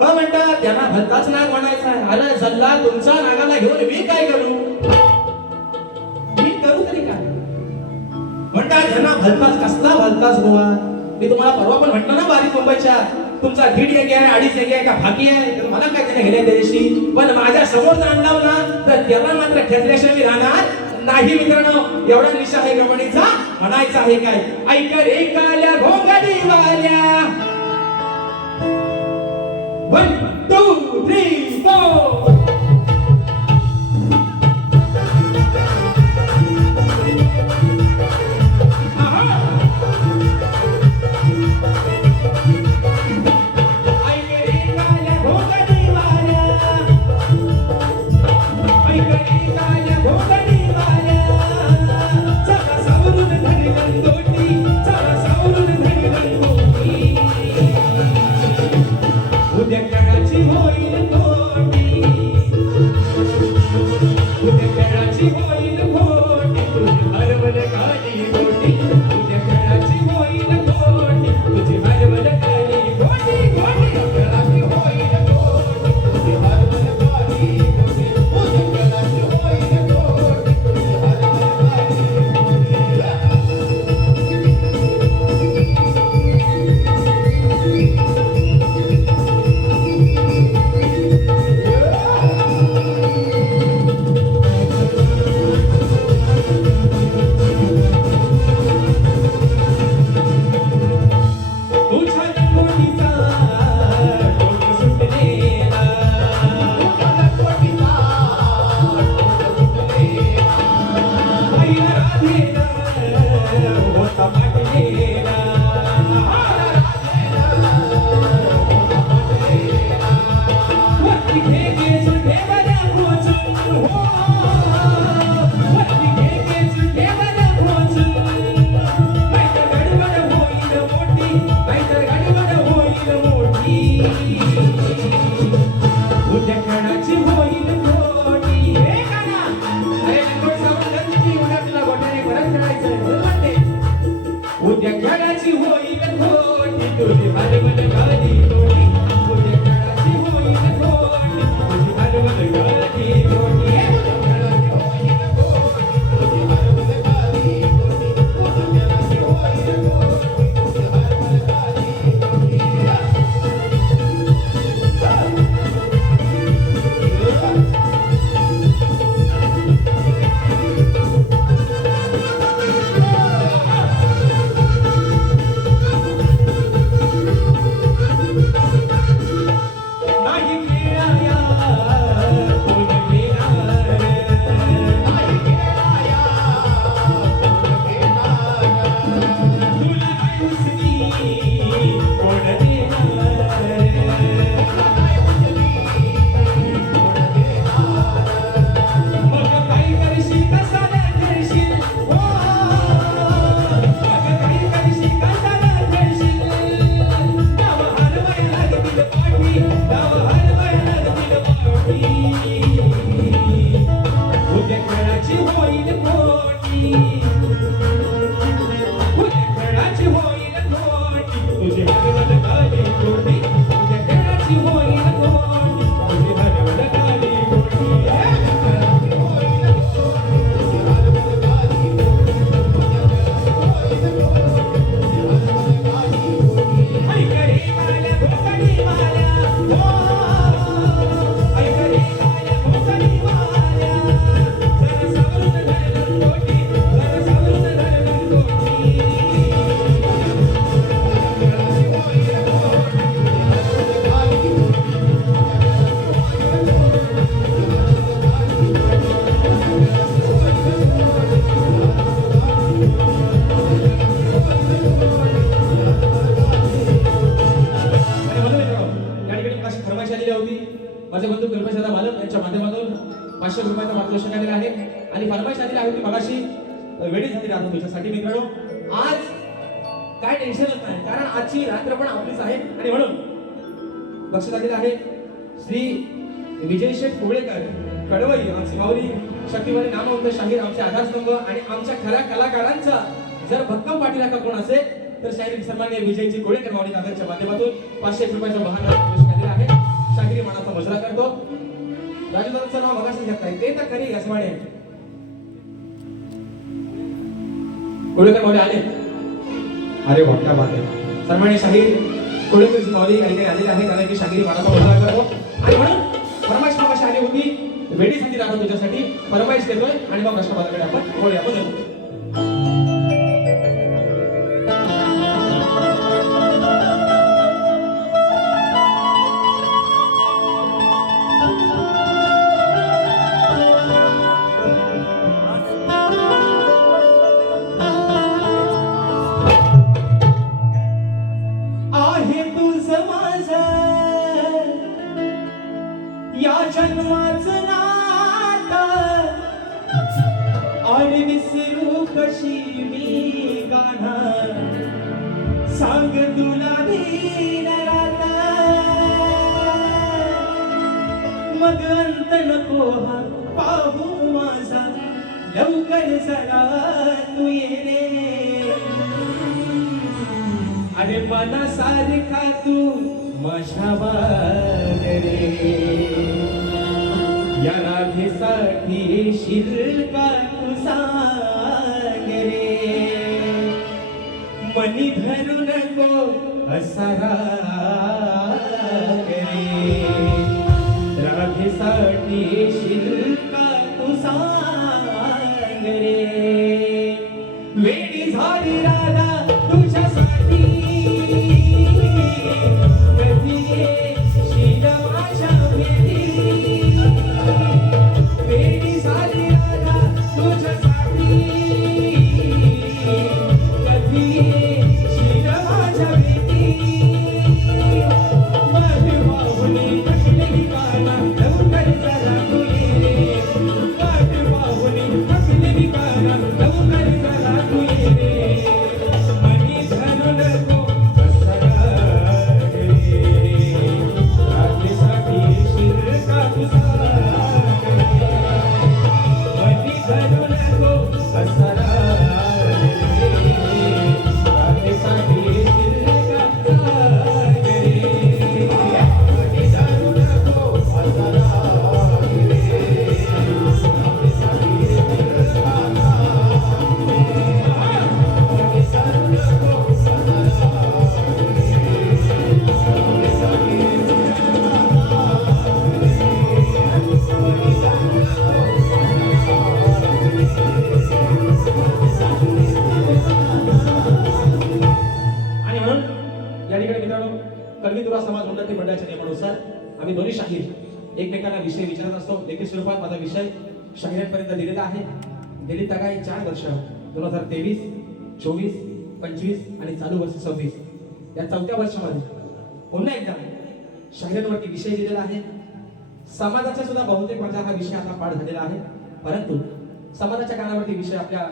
म्हणतात त्यांना भलताच नाग म्हणायचा. अरे जल्ला तुमचा नागाला घेऊन मी काय करू, मी करू तरी काय. म्हणतात ह्यांना भलताच, कसला भलताच बुवा. मी तुम्हाला परवा पण म्हटलं ना बारीक मुंबईच्या, तुमचा दीड एक आहे, अडीच एक आहे का फाकी आहे, तर मला काय त्याने घेण्या त्याच्याशी. पण माझ्या समोर आणलाव ना तर त्याला मात्र खेचल्याशिवाय मी राहणार नाही मित्रांनो. एवढा विषय आहे गमणीचा, म्हणायचा आहे काय. ऐक रे काल्या घोंगडीवाल्या, 1 2 3 4. उद्या खेळाची होईल माझे बंधू कृपाशदा मालक यांच्या माध्यमातून 500 रुपयाचा मार्गदर्शन आलेला आहे आणि फरमाईश आलेली आहे ती मगाशी वेळी झाली राहतो तुझ्यासाठी मित्रांनो. आज काय टेन्शनच नाही कारण आजची रात्र पण आपलीच आहे आणि म्हणून लक्षात आलेलं आहे श्री विजय शेठ कोळेकर कडवई आमची माऊली शक्तिवादी नामवंत शाहीर आमचे आधारस्तंभ आणि आमच्या खऱ्या कलाकारांचा जर भक्कम पाठीराखा कोण असेल तर शाहीर सन्मान्य विजयजी कोळेकर माऊली दादांच्या माध्यमातून 500 रुपयाचा बहाणा केलेला आहे. शाहिरी मानाचा मुजरा करतो. राजूदादांचं नाव मगाशी घेताय ते तर खरी घसमाणे कोळेकर माऊली आले. अरे मोठ्या बात आहे. सन्मान्य शाहीर कोळेकर माऊली या ठिकाणी आलेले आहे कारण की शाहिरी मानाचा मुजरा करतो आणि म्हणून फरमाईश मगाशी आली होती वेळीसाठी राहतो तुझ्यासाठी फरमाईश देतोय आणि मग राष्ट्रवादाकडे आपण बोलूया. बदल या जन्माचं नातं आणि विसरू कशी मी गाणं सांग तुला धीर रात मग अंत नको हा पाहू माझा लवकर जरा तू ये रे अरे मनासारखा तू माझ्या रे या राधेसाठी येशील का तू सांग रे मनी धरू नको असा राग रे राधेसाठी येशील का तू सांग रे वेडी झाली राधा तुझ्यासाठी आम्ही दोन्ही शाहीर एकमेकांना विषय विचारत असतो. लेखी स्वरूपात माझा विषय शाहिरांपर्यंत दिलेला आहे. गेली तगाई 4 वर्ष 2023, 24, 25 आणि चालू वर्ष 26 या 4थ्या वर्षामध्ये पुन्हा एकदा शाहिरांवरती विषय दिलेला आहे. समाजाचा सुद्धा बहुतेक माझा हा विषय आता पाठ झालेला आहे परंतु समाजाच्या कानावरती विषय आपल्या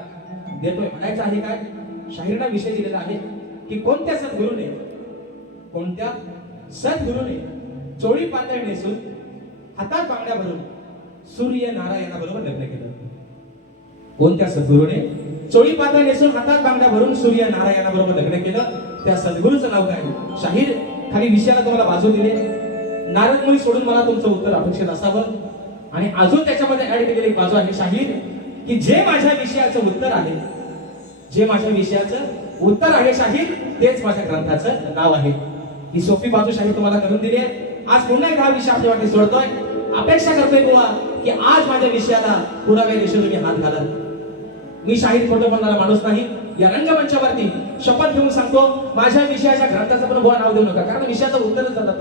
देतोय म्हणायचं आहे काय शाहिरांना विषय दिलेला आहे की कोणत्या सद्गुरूने चोळी पातळ नेसून हातात बांगड्या भरून सूर्य नारायणाबरोबर लग्न केलं. कोणत्या सद्गुरूने चोळी पातळ नेसून हातात बांगड्या भरून सूर्य नारायणाबरोबर लग्न केलं त्या सद्गुरूचं नाव काय. शाहीर खाली विषयाला तुम्हाला बाजू दिले. नारद मुनी सोडून मला तुमचं उत्तर अपेक्षित असावं आणि अजून त्याच्यामध्ये ऍड केलेली एक बाजू आहे शाहीर की जे माझ्या विषयाचं उत्तर आहे शाहीर तेच माझ्या ग्रंथाचं नाव आहे. ही सोपी बाजू शाहीर तुम्हाला करून दिली आहे. आज पुन्हा एकदा हा विषय आपल्या वाटी सोडतोय. अपेक्षा करतोय गोवा की आज माझ्या विषयाला पुरावे दिशेने तुम्ही हात घाला. मी शाहीर खोटं बोलणारा माणूस नाही. या रंगमंचावरती शपथ घेऊन सांगतो माझ्या विषयाच्या ग्रंथाचं पण बुवा नाव देऊ नका कारण विषयाचं उत्तरच जातात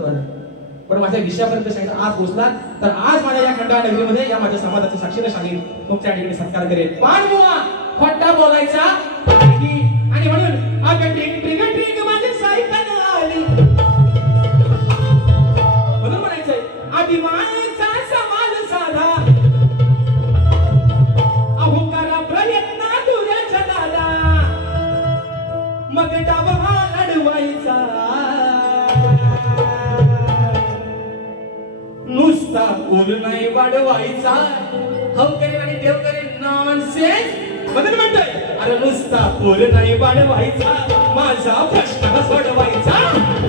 पण माझ्या विषयापर्यंत शाहीर आज पोहोचला तर आज माझ्या या खंडाळा नगरीमध्ये या माझ्या समाजाची साक्षीने शाहीर तुमच्या ठिकाणी सत्कार करेल. पण बुवा खोटा बोलायचा आणि म्हणून अगटिंग माझे साहित्य आली म्हणून म्हणायचंय अभिमान मायेचा सवाल साधा अहो करा प्रयत्न तुझ्या दादा मग डाव हा लढवायचा नुसता उर नाही वाढवायचा हव करेल आणि देव करेल नॉनसेन्स बदल म्हणतोय अरे नुसता उर नाही वाढवायचा माझा प्रश्न सोडवायचा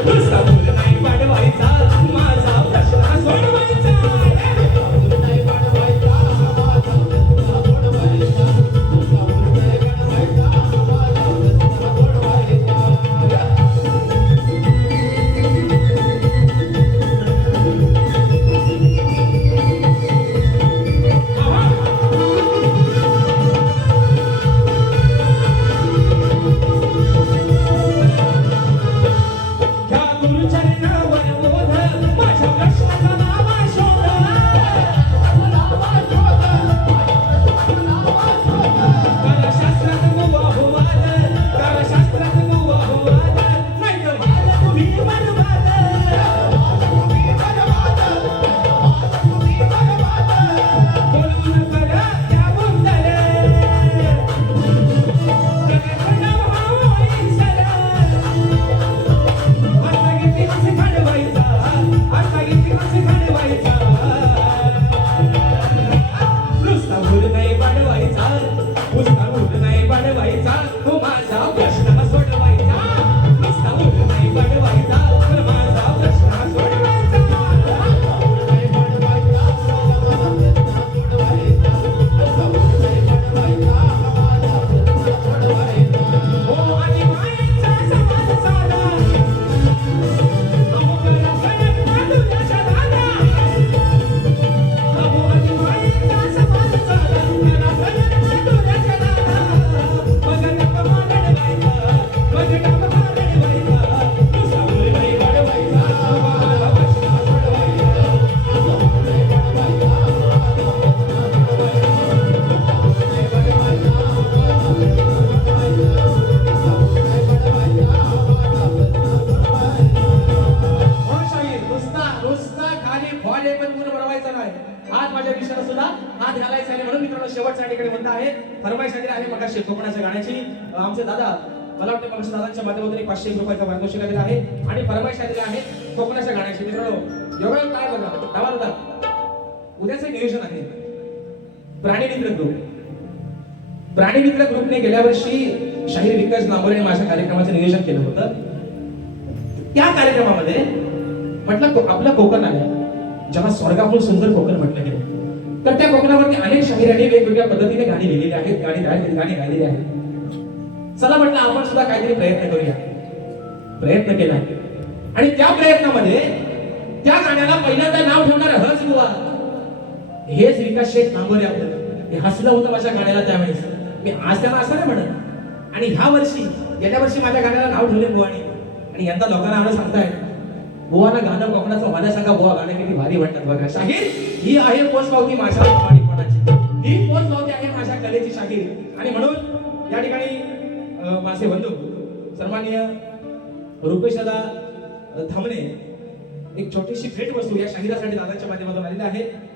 नुसता उर नाही वाढवायचा माझा प्रश्न सोडवायचा आमचे दादा मला वाटतं पक्षी दादांच्या माध्यमातून 500 रुपयाचा पारितोषिक दिला आहे आणि फरमाईश दिली आहे कोकणाच्या गाण्याची मित्रांनो एवढं काय बघा दादा दादा उद्याचं नियोजन आहे प्राणी मित्र ग्रुपने गेल्या वर्षी शाहीर विकास लांबोरे माझ्या कार्यक्रमाचं नियोजन केलं होतं त्या कार्यक्रमामध्ये म्हटलं आपलं कोकण आहे ज्याला स्वर्गाहून सुंदर कोकण म्हटलं गेलं तर त्या कोकणावरती अनेक शाहिरांनी वेगवेगळ्या पद्धतीने गाणी लिहिलेली आहेत गाणी गायलेली आहेत चला म्हटलं आपण सुद्धा काहीतरी प्रयत्न करूया प्रयत्न केला आणि त्या प्रयत्नामध्ये त्या गाण्याला पहिल्यांदा नाव ठेवणार हस बुवा हेच विकास शेठ नांगोरे आपलं हे हसलं होतं माझ्या गाण्याला त्यावेळेस मी आज त्यांना असं नाही म्हणत आणि ह्या वर्षी गेल्या वर्षी माझ्या गाण्याला नाव ठेवले बुवाने आणि यंदा लोकांना आम्हाला सांगताय बुवाना गाणं कोकणाचं व्हायला सांगा बुवा गाणं किती भारी म्हणतात बघा शाहीर ही आहे पोचपावती माझ्या प्रामाणिकपणाची ही पोचपावती आहे माझ्या कलेची शाहीर आणि म्हणून या ठिकाणी माझे बंधू सन्माननीय रुपेशदा थांबणे एक छोटीशी भेट वस्तू या शाहिरासाठी दादाच्या माध्यमातून आलेली आहे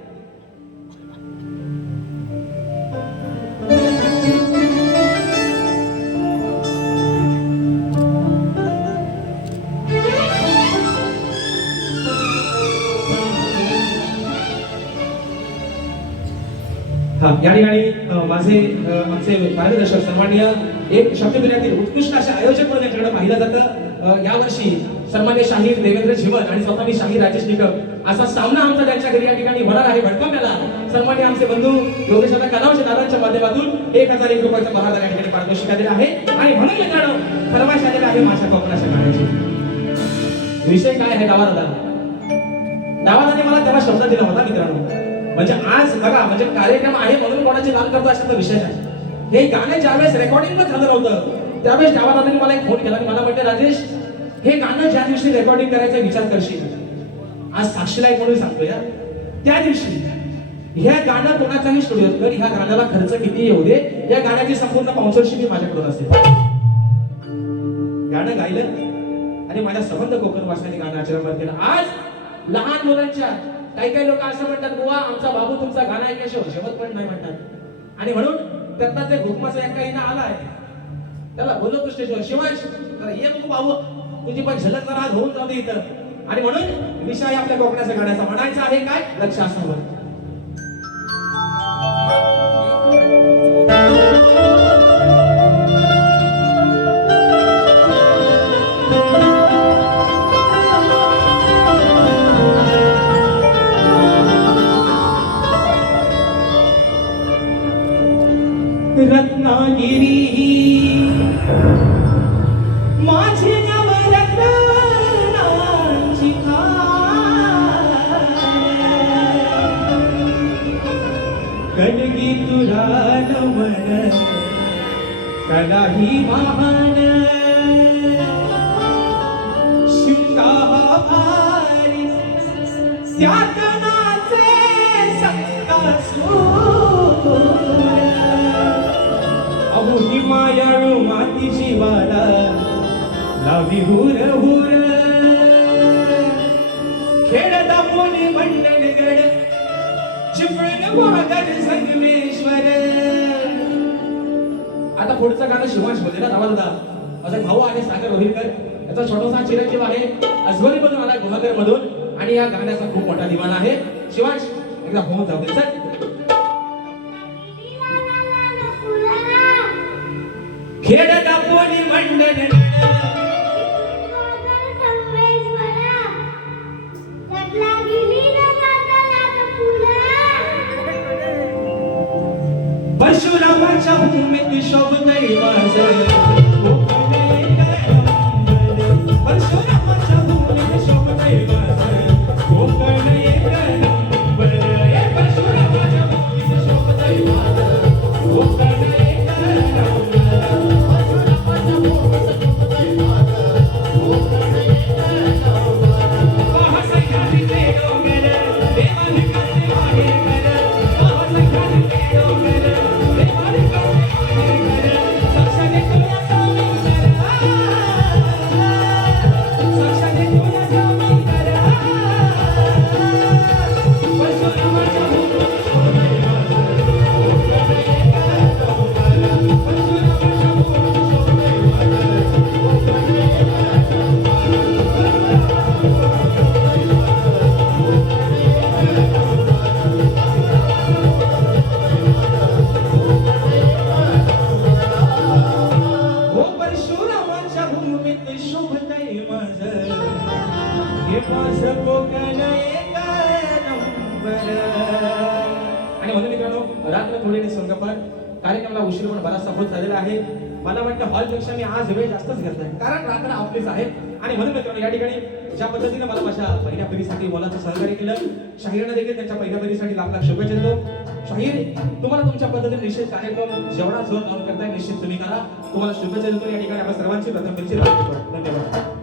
या ठिकाणी माझे आमचे मार्गदर्शक सन्माननीय एक शब्दविन्यातील उत्कृष्ट असे आयोजक म्हणून यांच्याकडे पाहिलं जातं यावर्षी सन्माननीय शाहीर देवेंद्र झिमन आणि स्वतः मी शाहीर राजेश निकम असा सामना आमचा त्यांच्या घरी या ठिकाणी होणार आहे भडकवण्याला सन्माननीय आमचे बंधू योगेशदा कलावचे दादांच्या माध्यमातून 1001 रुपयाचा बहादर या ठिकाणी पारितोषिक दिलेला आहे आणि म्हणून मित्रांनो फरमाईश आलेला आहे माझ्या कोकणाच्या गाण्याची विषय काय आहे दावादाने मला तेव्हा शब्द दिला होता मित्रांनो म्हणजे आज बघा म्हणजे कार्यक्रम आहे म्हणून कोणाची लाल करतो अशाचा विषय नाही हे गाणे ज्यावेळेस रेकॉर्डिंग पण झालं नव्हतं त्यावेळेस दावादाने मला एक फोन केला आणि मला म्हटलं राजेश हे गाणं ज्या दिवशी रेकॉर्डिंग करायचा विचार करशील आज साक्षीला एक म्हणून सांगतोय त्या दिवशी ह्या गाणं कोणाचाही स्टुडिओ कर ह्या गाण्याला खर्च किती येऊ दे या गाण्याची संपूर्ण स्पॉन्सरशिप माझ्याकडून असेल गाणं गायलं आणि माझ्या संबंध कोकण वाचनाने गाणं आचरण केलं आज लहान मुलांच्या काही काही लोक असं म्हणतात बुवा आमचा बाबू तुमचा गाणं ऐकल्याशिवाय जेवत पण नाही म्हणतात आणि म्हणून त्यातला जे घुकमाचा एक काही ना आलाय त्याला बोललो स्टेजवर शिवांश जरा ये तू बाबू तुझी पण झलक जरा आज होऊन जाऊ दे इथं आणि म्हणून विषय आपल्या कोकणाच्या गाण्याचा म्हणायचा आहे काय लक्ष असावं रत्नागिरी माझे नवरत्नाची कणगी तुला नमन कलाही महान शिंगारी त्यात नाचे संकासूर अहो ही मायाळू मातीची वाला लावी हुर हुर खेळ दापोली मंडल गड चिपळूण वागड संगमेश्वर आता पुढचं गाणं शिवांश बोलले ना दादा माझा भाऊ आहे सागर रोहिलकर याचा छोटासा चिरंजीव आहे अजवरी मधून आला गुहागर मधून आणि या गाण्याचा खूप मोठा दिवाना आहे शिवांश एकदा होऊन जाऊ दे चल खेळ दापोली मंडल परशुरामाच्या भूमीत शोभतय माझं परशुरामाच्या भूमीत शोभतय माझं कोकण एक नंबर परशुरामाच्या भूमीत शोभतय माझं कोकण एक आणि म्हणून मित्रांनो रात्र थोडी संगपर कार्यक्रमाला उशीर पण बराचसा होत झालेला आहे मला वाटतं हॉलपेक्षा मी आज वेळ जास्तच घेतलाय कारण रात्र ऑफिस आहे आणि म्हणून मित्रांनो या ठिकाणी ज्या पद्धतीने मला माझ्या पहिल्या पिढीसाठी मोलाचं सहकार्य केलं शाहीरनं देखील त्यांच्या पहिल्या पिढीसाठी लाख लाख शुभेच्छा देतो शाहीर तुम्हाला तुमच्या पद्धतीने निश्चित कार्यक्रम जेवढा जोर लावून करताय निश्चित तुम्ही करा तुम्हाला शुभेच्छा देतो या ठिकाणी आपण सर्वांची प्रथम धन्यवाद